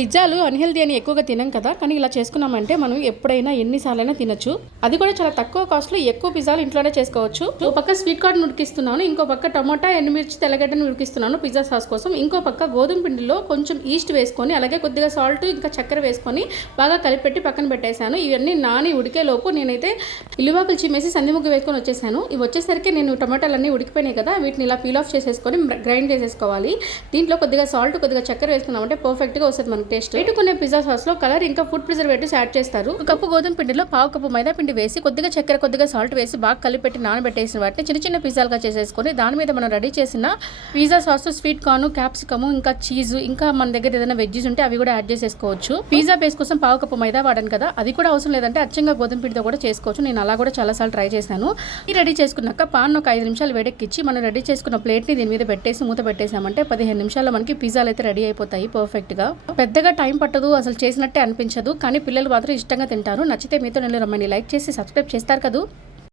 పిజ్జాలు అన్హెల్దీ అని ఎక్కువగా తినం కదా, కానీ ఇలా చేసుకున్నామంటే మనం ఎప్పుడైనా ఎన్నిసార్లైనా తినొచ్చు. అది కూడా చాలా తక్కువ కాస్ట్లో ఎక్కువ పిజ్జాలు ఇంట్లోనే చేసుకోవచ్చు. ఒక పక్క స్వీట్ కార్న్ ఉడికిస్తున్నాను, ఇంకో పక్క టమోటా, ఎండుమిర్చి, తెల్లగడ్డను ఉడికిస్తున్నాను పిజ్జా సాస్ కోసం. ఇంకో పక్క గోధుమ పిండిలో కొంచెం ఈస్ట్ వేసుకొని అలాగే కొద్దిగా సాల్ట్ ఇంకా చక్కెర వేసుకొని బాగా కలిపెట్టి పక్కన పెట్టేశాను. ఇవన్నీ నాని ఉడికేలోపు నేనైతే ఇల్లువాకులు చిమ్మేసి సందిముగ్గు వేసుకొని వచ్చేసాను. ఇవి వచ్చేసరికి నేను టమాటాలన్నీ ఉడికిపోయినాయి కదా, వీటిని ఇలా పీల్ ఆఫ్ చేసేసుకొని గ్రైండ్ చేసేసుకోవాలి. దీంట్లో కొద్దిగా సాల్ట్ కొద్దిగా చక్కెర వేసుకున్నామంటే పర్ఫెక్ట్గా వస్తుంది మనకి టేస్ట్. బయట కొనే పిజ్జా సాస్లో కలర్ ఇంకా ఫుడ్ ప్రిజర్వేటివ్స్ యాడ్ చేస్తారు. ఒక కప్పు గోధుమ పిండిలో పావు కప్పు మైదా పిండి వేసి కొద్దిగా చక్కెర కొద్దిగా సాల్ట్ వేసి బాగా కలిపెట్టి నానబెట్టేసిన వాటిని చిన్న చిన్న పిజ్జాలుగా చేసేసుకొని దాని మీద మనం రెడీ చేసిన pizza sauce, sweet corn, capsicum, ఇంకా చీజ్, ఇంకా మన దగ్గర ఏదైనా వెజ్జెస్ ఉంటే అవి కూడా యాడ్ చేసేసుకోవచ్చు. పిజ్జా బేస్ కోసం పావు కప్పు మైదా వాడాను కదా, అది కూడా అవసరం లేదంటే అచ్చంగా గోధుమ పిండితో కూడా చేసుకోవచ్చు. నేను అలా కూడా చాలాసార్లు ట్రై చేశాను. ఈ రెడీ చేసుకున్నాక పాన్ ఒక 5 నిమిషాలు వేడెక్కించి మనం రెడీ చేసుకున్న ప్లేట్ని దీని మీద పెట్టేసి మూత పెట్టేసామంటే 15 నిమిషాల్లో మనకి పిజ్జాలు అయితే రెడీ అయిపోతాయి పర్ఫెక్ట్గా. పెద్దగా టైం పట్టదు, అసలు చేసినట్టే అనిపించదు, కానీ పిల్లలు మాత్రం ఇష్టంగా తింటారు. నచ్చితే మీతో నేను రమ్మని లైక్ చేసి సబ్స్క్రైబ్ చేస్తారు కదా.